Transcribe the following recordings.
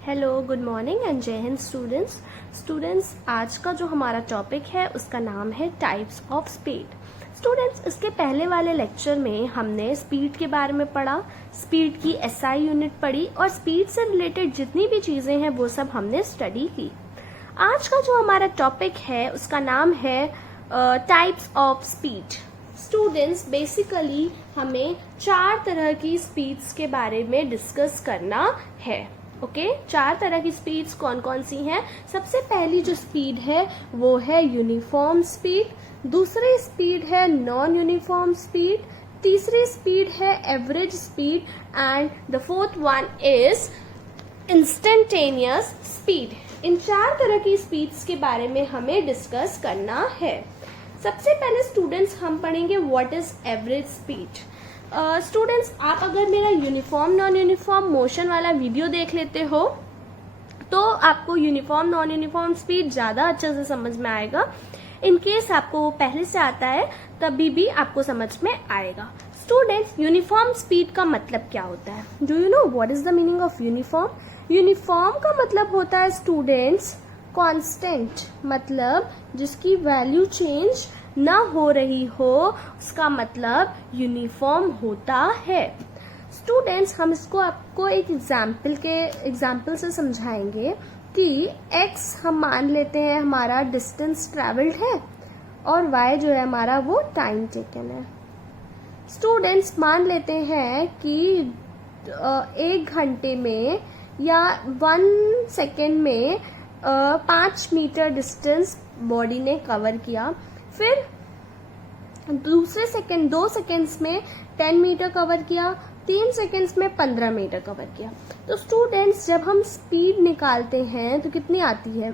Hello, good morning and जय Hind students. आज का जो हमारा टॉपिक है उसका नाम है टाइप्स ऑफ स्पीड। स्टूडेंट्स, इसके पहले वाले लेक्चर में हमने स्पीड के बारे में पढ़ा, स्पीड की एसआई यूनिट पढ़ी और स्पीड से रिलेटेड जितनी भी चीजें हैं वो सब हमने स्टडी की। आज का जो हमारा टॉपिक है उसका नाम है types of speed. Students, basically हमें 4 तरह की स्पीड्स के बारे में डिस्कस करना है। ओके, 4 तरह की स्पीड्स कौन कौन सी हैं? सबसे पहली जो स्पीड है वो है यूनिफॉर्म स्पीड, दूसरी स्पीड है नॉन यूनिफॉर्म स्पीड, तीसरी स्पीड है average speed and the fourth one is instantaneous speed. इन 4 तरह की स्पीड्स के बारे में हमें डिस्कस करना है। सबसे पहले स्टूडेंट्स हम पढ़ेंगे what is average speed. Students, आप अगर मेरा यूनिफॉर्म नॉन यूनिफॉर्म मोशन वाला वीडियो देख लेते हो तो आपको यूनिफॉर्म नॉन यूनिफॉर्म स्पीड ज्यादा अच्छे से समझ में आएगा। इन केस आपको वो पहले से आता है तभी भी आपको समझ में आएगा। स्टूडेंट्स, यूनिफॉर्म स्पीड का मतलब क्या होता है? Do you know what is the meaning of uniform? Uniform का मतलब होता है स्टूडेंट्स कांस्टेंट, मतलब जिसकी वैल्यू चेंज ना हो रही हो, उसका मतलब यूनिफॉर्म होता है। स्टूडेंट्स, हम इसको आपको एक एग्जाम्पल से समझाएंगे कि x हम मान लेते हैं हमारा डिस्टेंस ट्रेवल्ड है और y जो है हमारा वो टाइम टेकन है। स्टूडेंट्स, मान लेते हैं कि 1 घंटे में या 1 सेकेंड में 5 मीटर डिस्टेंस बॉडी ने कवर किया, फिर दो सेकेंड्स में 10 मीटर कवर किया, 3 सेकेंड्स में 15 मीटर कवर किया। तो स्टूडेंट्स, जब हम स्पीड निकालते हैं तो कितनी आती है?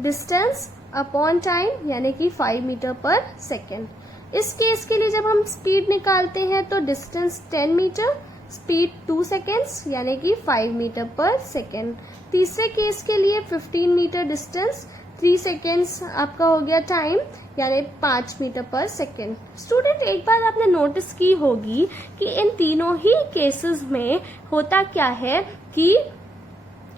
डिस्टेंस अपॉन टाइम, यानी कि 5 मीटर पर सेकेंड। इस केस के लिए जब हम स्पीड निकालते हैं तो डिस्टेंस 10 मीटर, स्पीड 2 सेकेंड्स यानी कि 5 मीटर पर सेकेंड। तीसरे केस के लिए 15 मीटर डिस्टेंस, 3 सेकेंड्स आपका हो गया टाइम, यानी 5 मीटर पर सेकेंड। स्टूडेंट, एक बात आपने नोटिस की होगी कि इन तीनों ही केसेस में होता क्या है कि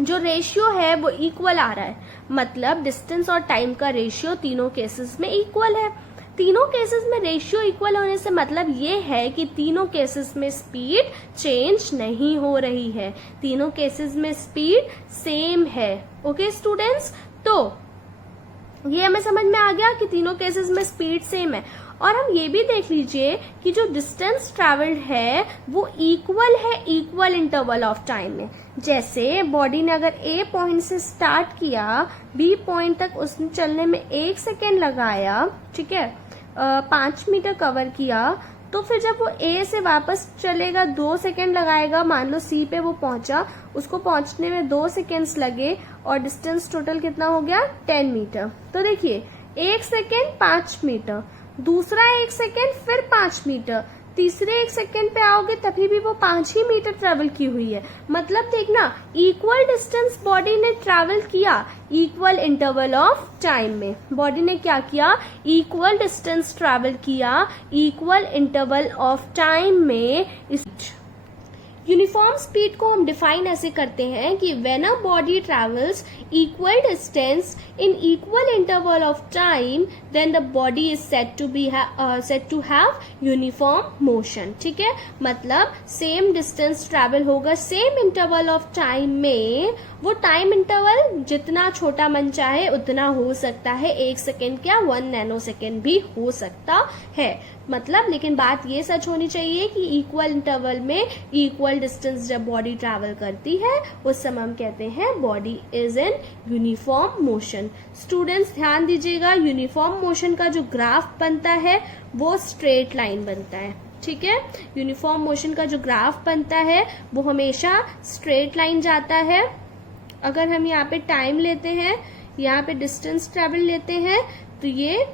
जो रेशियो है वो इक्वल आ रहा है, मतलब डिस्टेंस और टाइम का रेशियो तीनों केसेस में इक्वल है। तीनों केसेस में रेशियो इक्वल होने से मतलब ये है कि तीनों केसेस में स्पीड चेंज नहीं हो रही है, तीनों केसेस में स्पीड सेम है। ओके स्टूडेंट्स, तो ये हमें समझ में आ गया कि तीनों केसेस में स्पीड सेम है। और हम ये भी देख लीजिए कि जो डिस्टेंस ट्रेवल्ड है वो इक्वल है इक्वल इंटरवल ऑफ टाइम में। जैसे बॉडी ने अगर ए पॉइंट से स्टार्ट किया, बी पॉइंट तक उसने चलने में 1 सेकेंड लगाया, ठीक है, 5 मीटर कवर किया, तो फिर जब वो ए से वापस चलेगा 2 सेकेंड लगाएगा। मान लो सी पे वो पहुंचा, उसको पहुंचने में 2 सेकेंड्स लगे और डिस्टेंस टोटल कितना हो गया? 10 मीटर। तो देखिए, 1 सेकेंड 5 मीटर, दूसरा 1 सेकेंड फिर 5 मीटर, तीसरे 1 सेकेंड पे आओगे तभी भी वो 5 ही मीटर ट्रेवल की हुई है। मतलब देखना, इक्वल डिस्टेंस बॉडी ने ट्रेवल किया इक्वल इंटरवल ऑफ टाइम में। बॉडी ने क्या किया? इक्वल डिस्टेंस ट्रेवल किया इक्वल इंटरवल ऑफ टाइम में। यूनिफॉर्म स्पीड को हम डिफाइन ऐसे करते हैं कि when a body travels equal distance in equal interval of time then the body is said to have uniform motion. ठीक है, मतलब सेम डिस्टेंस ट्रेवल होगा सेम इंटरवल ऑफ टाइम में। वो टाइम इंटरवल जितना छोटा मन चाहे उतना हो सकता है, 1 सेकेंड क्या 1 नैनो सेकेंड भी हो सकता है। मतलब लेकिन बात ये सच होनी चाहिए कि इक्वल इंटरवल में इक्वल डिस्टेंस जब बॉडी ट्रैवल करती है उस समय हम कहते हैं body is in uniform motion. Students, ध्यान दीजिएगा, यूनिफॉर्म मोशन का जो ग्राफ बनता है वो स्ट्रेट लाइन बनता है। ठीक है, यूनिफॉर्म मोशन का जो ग्राफ बनता है वो हमेशा स्ट्रेट लाइन जाता है। अगर हम यहाँ पे टाइम लेते हैं, यहाँ पे डिस्टेंस ट्रेवल लेते हैं, तो ये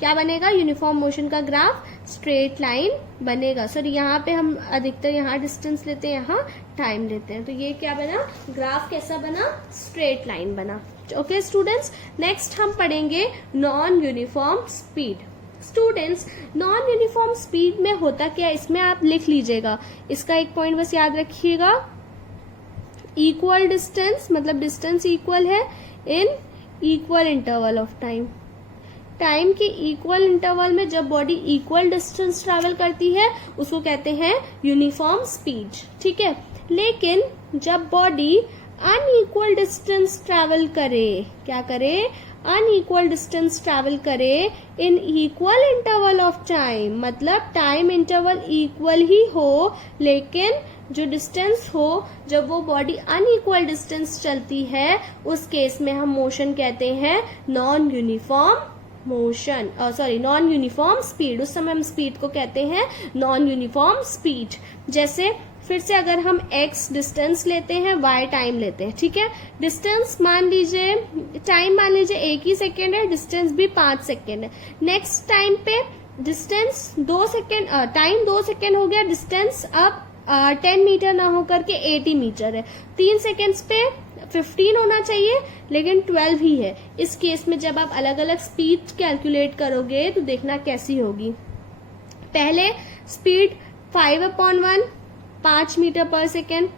क्या बनेगा? यूनिफॉर्म मोशन का ग्राफ स्ट्रेट लाइन बनेगा। सॉरी, यहाँ पे हम अधिकतर यहाँ डिस्टेंस लेते हैं, यहाँ टाइम लेते हैं, तो ये क्या बना? ग्राफ कैसा बना? स्ट्रेट लाइन बना। ओके स्टूडेंट्स, नेक्स्ट हम पढ़ेंगे non uniform speed. Students, non uniform speed में होता क्या है, इसमें आप लिख लीजिएगा, इसका एक पॉइंट बस याद रखिएगा, इक्वल डिस्टेंस, मतलब डिस्टेंस इक्वल है इन equal interval of time. Time के इक्वल इंटरवल में जब बॉडी इक्वल डिस्टेंस ट्रैवल करती है उसको कहते हैं यूनिफॉर्म स्पीड, ठीक है। लेकिन जब बॉडी अनइक्वल डिस्टेंस ट्रैवल करे, क्या करे, अनइक्वल डिस्टेंस ट्रैवल करे इन इक्वल इंटरवल ऑफ टाइम, मतलब टाइम इंटरवल इक्वल ही हो लेकिन जो डिस्टेंस हो, जब वो बॉडी अनइक्वल डिस्टेंस चलती है उस केस में हम मोशन कहते हैं non uniform motion, sorry non uniform speed. उस समय हम स्पीड को कहते हैं नॉन यूनिफॉर्म स्पीड। जैसे फिर से अगर हम x डिस्टेंस लेते हैं, y टाइम लेते हैं, ठीक है। डिस्टेंस मान लीजिए, टाइम मान लीजिए 1 ही सेकेंड है, डिस्टेंस भी 5 सेकेंड है। नेक्स्ट टाइम पे डिस्टेंस 2 सेकेंड, टाइम 2 सेकेंड हो गया, डिस्टेंस अब 10 मीटर ना होकर के 80 मीटर है। 3 सेकेंड्स पे 15 होना चाहिए लेकिन 12 ही है। इस केस में जब आप अलग अलग स्पीड कैलकुलेट करोगे तो देखना कैसी होगी। पहले स्पीड 5/1 5 मीटर पर सेकेंड।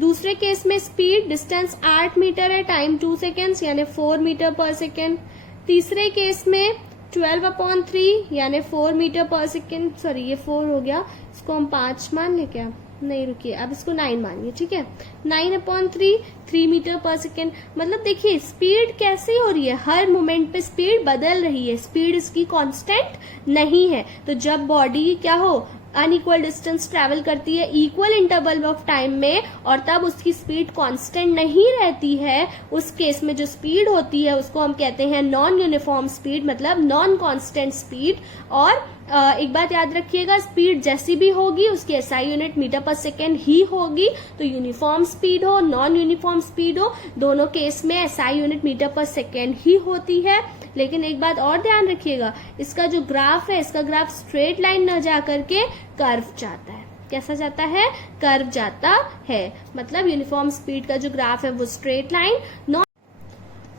दूसरे केस में स्पीड, डिस्टेंस 8 मीटर है, टाइम 2 सेकेंड्स यानी 4 मीटर पर सेकेंड। तीसरे केस में 12/3 यानी 4 मीटर पर सेकेंड, सॉरी ये 4 हो गया, इसको हम 5 मान ले क्या, नहीं रुकिए, अब इसको 9 मानिए, ठीक है। 9/3 3 मीटर पर सेकेंड। मतलब देखिए स्पीड कैसे हो रही है, हर मोमेंट पे स्पीड बदल रही है, स्पीड इसकी कांस्टेंट नहीं है। तो जब बॉडी क्या हो, अनइक्वल डिस्टेंस ट्रैवल करती है इक्वल इंटरवल ऑफ टाइम में और तब उसकी स्पीड कांस्टेंट नहीं रहती है, उस केस में जो स्पीड होती है उसको हम कहते हैं नॉन यूनिफॉर्म स्पीड, मतलब नॉन कांस्टेंट स्पीड। और एक बात याद रखिएगा, स्पीड जैसी भी होगी उसकी एसआई यूनिट मीटर पर सेकेंड ही होगी। तो यूनिफॉर्म स्पीड हो, नॉन यूनिफॉर्म स्पीड हो, दोनों केस में एसआई यूनिट मीटर पर सेकेंड ही होती है। लेकिन एक बात और ध्यान रखिएगा, इसका जो ग्राफ है, इसका ग्राफ स्ट्रेट लाइन न जा करके कर्व जाता है। कैसा जाता है, कर्व जाता है। मतलब यूनिफॉर्म स्पीड का जो ग्राफ है वो स्ट्रेट लाइन, नॉन।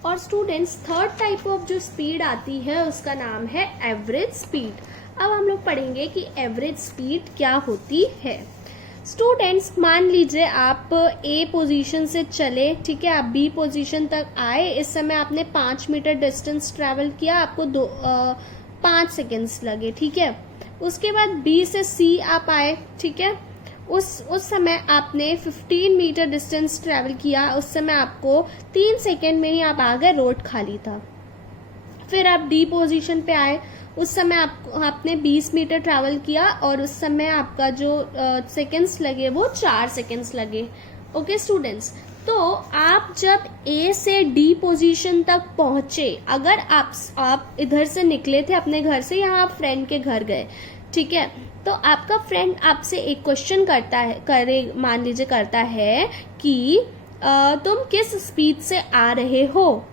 और स्टूडेंट्स, थर्ड टाइप ऑफ जो स्पीड आती है उसका नाम है एवरेज स्पीड। अब हम लोग पढ़ेंगे कि एवरेज स्पीड क्या होती है। स्टूडेंट्स, मान लीजिए आप ए पोजीशन से चले, ठीक है, आप बी पोजीशन तक आए, इस समय आपने 5 मीटर डिस्टेंस ट्रैवल किया, आपको 5 सेकेंड्स लगे, ठीक है। उसके बाद बी से सी आप आए, ठीक है, उस समय आपने 15 मीटर डिस्टेंस ट्रैवल किया, उस समय आपको 3 सेकेंड में ही आप आ गए, रोड खाली था। फिर आप डी पोजीशन पे आए, उस समय आपने 20 मीटर ट्रैवल किया और उस समय आपका जो सेकेंड्स लगे वो 4 सेकेंड्स लगे। ओके स्टूडेंट्स, तो आप जब ए से डी पोजीशन तक पहुंचे, अगर आप इधर से निकले थे अपने घर से, यहाँ आप फ्रेंड के घर गए, ठीक है, तो आपका फ्रेंड आपसे एक क्वेश्चन मान लीजिए करता है कि तुम किस स्पीड से आ रहे हो।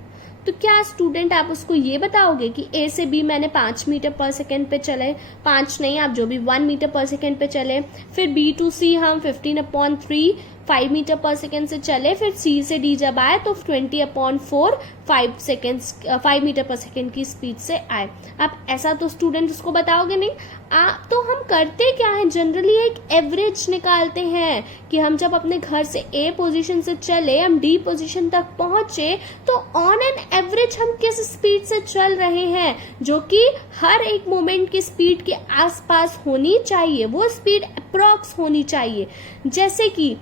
तो क्या स्टूडेंट आप उसको ये बताओगे कि ए से बी मैंने 5 मीटर पर सेकेंड पे चले, 5 नहीं, आप जो भी 1 मीटर पर सेकेंड पे चले। फिर बी टू सी हम 15/3 5 मीटर पर सेकेंड से चले। फिर सी से डी जब आए तो 20/4 5 मीटर पर सेकेंड की स्पीड से आए। आप ऐसा तो स्टूडेंट उसको बताओगे नहीं। तो हम करते क्या है, जनरली एक एवरेज निकालते हैं कि हम जब अपने घर से ए पोजीशन से चले, हम डी पोजीशन तक पहुंचे, तो ऑन एन एवरेज हम किस स्पीड से चल रहे हैं, जो कि हर एक मोमेंट की स्पीड के आसपास होनी चाहिए, वो स्पीड अप्रॉक्स होनी चाहिए। जैसे कि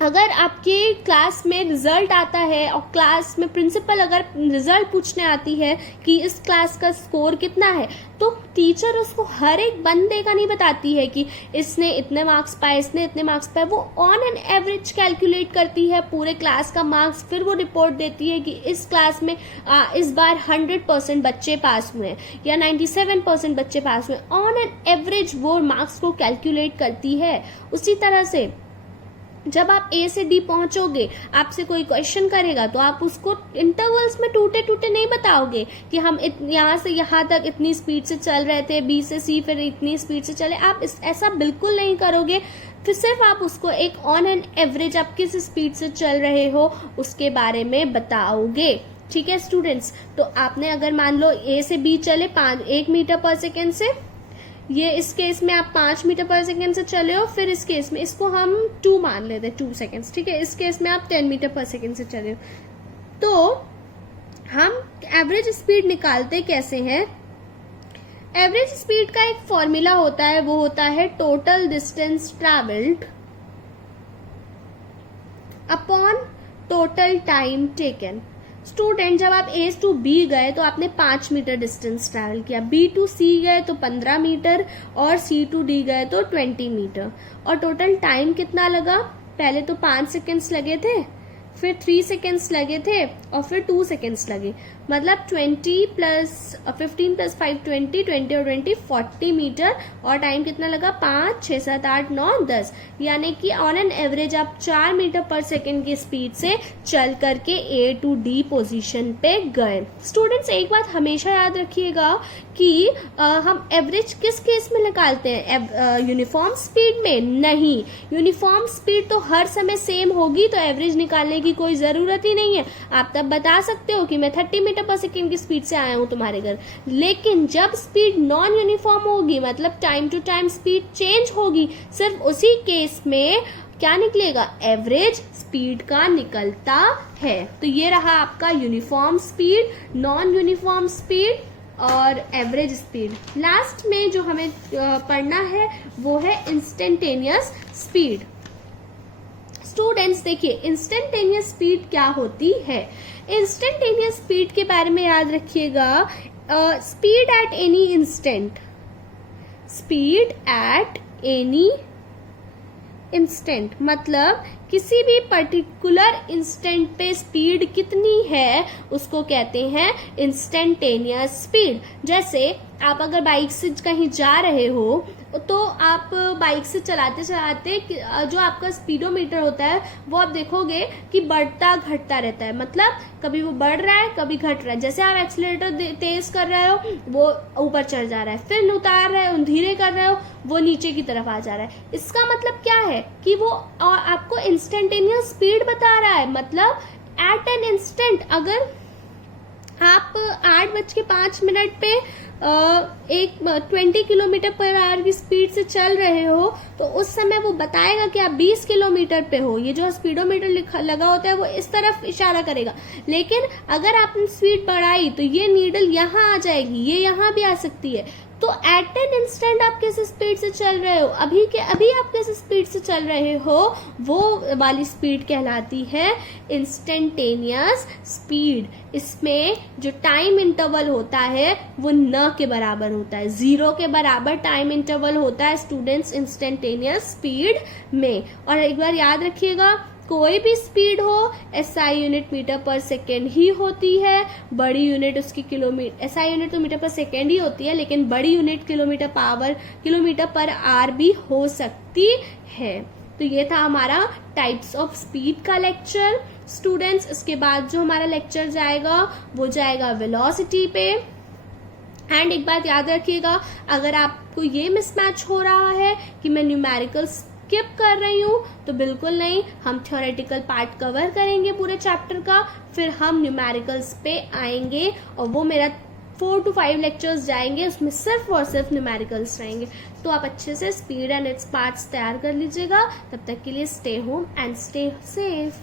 अगर आपके क्लास में रिजल्ट आता है और क्लास में प्रिंसिपल अगर रिजल्ट पूछने आती है कि इस क्लास का स्कोर कितना है, तो टीचर उसको हर एक बंदे का नहीं बताती है कि इसने इतने मार्क्स पाए, इसने इतने मार्क्स पाए। वो ऑन एन एवरेज कैलकुलेट करती है पूरे क्लास का मार्क्स, फिर वो रिपोर्ट देती है कि इस क्लास में इस बार 100% बच्चे पास हुए या 97% बच्चे पास हुए। ऑन एन एवरेज वो मार्क्स को कैलकुलेट करती है। उसी तरह से जब आप ए से डी पहुंचोगे, आपसे कोई क्वेश्चन करेगा तो आप उसको इंटरवल्स में टूटे टूटे नहीं बताओगे कि हम यहाँ से यहाँ तक इतनी स्पीड से चल रहे थे, बी से सी फिर इतनी स्पीड से चले। आप ऐसा बिल्कुल नहीं करोगे। फिर सिर्फ आप उसको एक ऑन एन एवरेज आप किस स्पीड से चल रहे हो उसके बारे में बताओगे। ठीक है स्टूडेंट्स, तो आपने अगर मान लो ए से बी चले 1 मीटर पर सेकेंड से, ये इस केस में आप 5 मीटर पर सेकेंड से चले हो, फिर इस केस में इसको हम 2 मान लेते हैं, 2 सेकेंड्स, ठीक है। इस केस में आप 10 मीटर पर सेकेंड से चले हो, तो हम एवरेज स्पीड निकालते कैसे हैं? एवरेज स्पीड का एक फॉर्मूला होता है, वो होता है total distance travelled upon total time taken. Student, जब आप ए टू बी गए तो आपने 5 मीटर डिस्टेंस ट्रैवल किया, बी टू सी गए तो 15 मीटर, और सी टू डी गए तो 20 मीटर, और टोटल टाइम कितना लगा? पहले तो 5 सेकेंड्स लगे थे, फिर 3 सेकेंड्स लगे थे, और फिर 2 सेकेंड्स लगे, मतलब 20 प्लस 15 प्लस 5 20 20 और 20 40 मीटर, और टाइम कितना लगा? 5 6 7 8 9 10, यानी कि ऑन एन एवरेज आप 4 मीटर पर सेकेंड की स्पीड से चल करके ए टू डी पोजीशन पे गए। स्टूडेंट्स, एक बात हमेशा याद रखिएगा कि हम एवरेज किस केस में निकालते हैं? यूनिफॉर्म स्पीड में नहीं, यूनिफॉर्म स्पीड तो हर समय सेम होगी, तो एवरेज निकालने की कोई जरूरत ही नहीं है। आप तब बता सकते हो कि मैं 30 मीटर पर सेकेंड की स्पीड से आया हूं तुम्हारे घर, लेकिन जब स्पीड नॉन यूनिफॉर्म होगी, मतलब time to time speed change होगी, सिर्फ उसी केस में क्या निकलेगा? एवरेज स्पीड का निकलता है। तो ये रहा आपका uniform speed, non uniform speed और एवरेज स्पीड। लास्ट में जो हमें पढ़ना है वो है इंस्टेंटेनियस स्पीड। स्टूडेंट्स, देखिए इंस्टेंटेनियस स्पीड क्या होती है? इंस्टेंटेनियस स्पीड के बारे में याद रखिएगा, speed at any instant, speed at any instant, मतलब किसी भी पर्टिकुलर इंस्टेंट पे स्पीड कितनी है उसको कहते हैं इंस्टेंटेनियस स्पीड। जैसे आप अगर बाइक से कहीं जा रहे हो तो आप बाइक से चलाते चलाते जो आपका स्पीडोमीटर होता है वो आप देखोगे कि बढ़ता घटता रहता है, मतलब कभी वो बढ़ रहा है कभी घट रहा है। जैसे आप एक्सीलरेटर तेज कर रहे हो वो ऊपर चढ़ जा रहा है, फिर उतार रहे हो धीरे कर रहे हो वो नीचे की तरफ आ जा रहा है। इसका मतलब क्या है कि वो आपको इंस्टेंटेनियस स्पीड बता रहा है, मतलब एट एन इंस्टेंट अगर आप 8:05 पे एक 20 किलोमीटर पर आवर की स्पीड से चल रहे हो तो उस समय वो बताएगा कि आप 20 किलोमीटर पे हो। ये जो स्पीडोमीटर लगा होता है वो इस तरफ इशारा करेगा, लेकिन अगर आपने स्पीड बढ़ाई तो ये नीडल यहाँ आ जाएगी, ये यहाँ भी आ सकती है। तो एट एन इंस्टेंट आप किस स्पीड से चल रहे हो, अभी के अभी आप किस स्पीड से चल रहे हो, वो वाली स्पीड कहलाती है इंस्टेंटेनियस स्पीड। इसमें जो टाइम इंटरवल होता है वो न के बराबर होता है, 0 के बराबर टाइम इंटरवल होता है स्टूडेंट्स इंस्टेंटेनियस स्पीड में। और एक बार याद रखिएगा, कोई भी स्पीड हो एसआई यूनिट मीटर पर सेकेंड ही होती है, बड़ी यूनिट उसकी किलोमीटर, एसआई यूनिट तो मीटर पर सेकेंड ही होती है, लेकिन बड़ी यूनिट किलोमीटर पर आर भी हो सकती है। तो ये था हमारा टाइप्स ऑफ स्पीड का लेक्चर स्टूडेंट्स। इसके बाद जो हमारा लेक्चर जाएगा वो जाएगा वेलोसिटी पे। एंड एक बात याद रखिएगा, अगर आपको ये मिसमैच हो रहा है कि मैं न्यूमेरिकल स्किप कर रही हूँ तो बिल्कुल नहीं, हम थ्योरेटिकल पार्ट कवर करेंगे पूरे चैप्टर का, फिर हम न्यूमेरिकल्स पे आएंगे और वो मेरा 4 to 5 लेक्चर्स जाएंगे, उसमें सिर्फ और सिर्फ न्यूमेरिकल्स रहेंगे। तो आप अच्छे से स्पीड एंड इट्स पार्ट्स तैयार कर लीजिएगा। तब तक के लिए stay home and stay safe.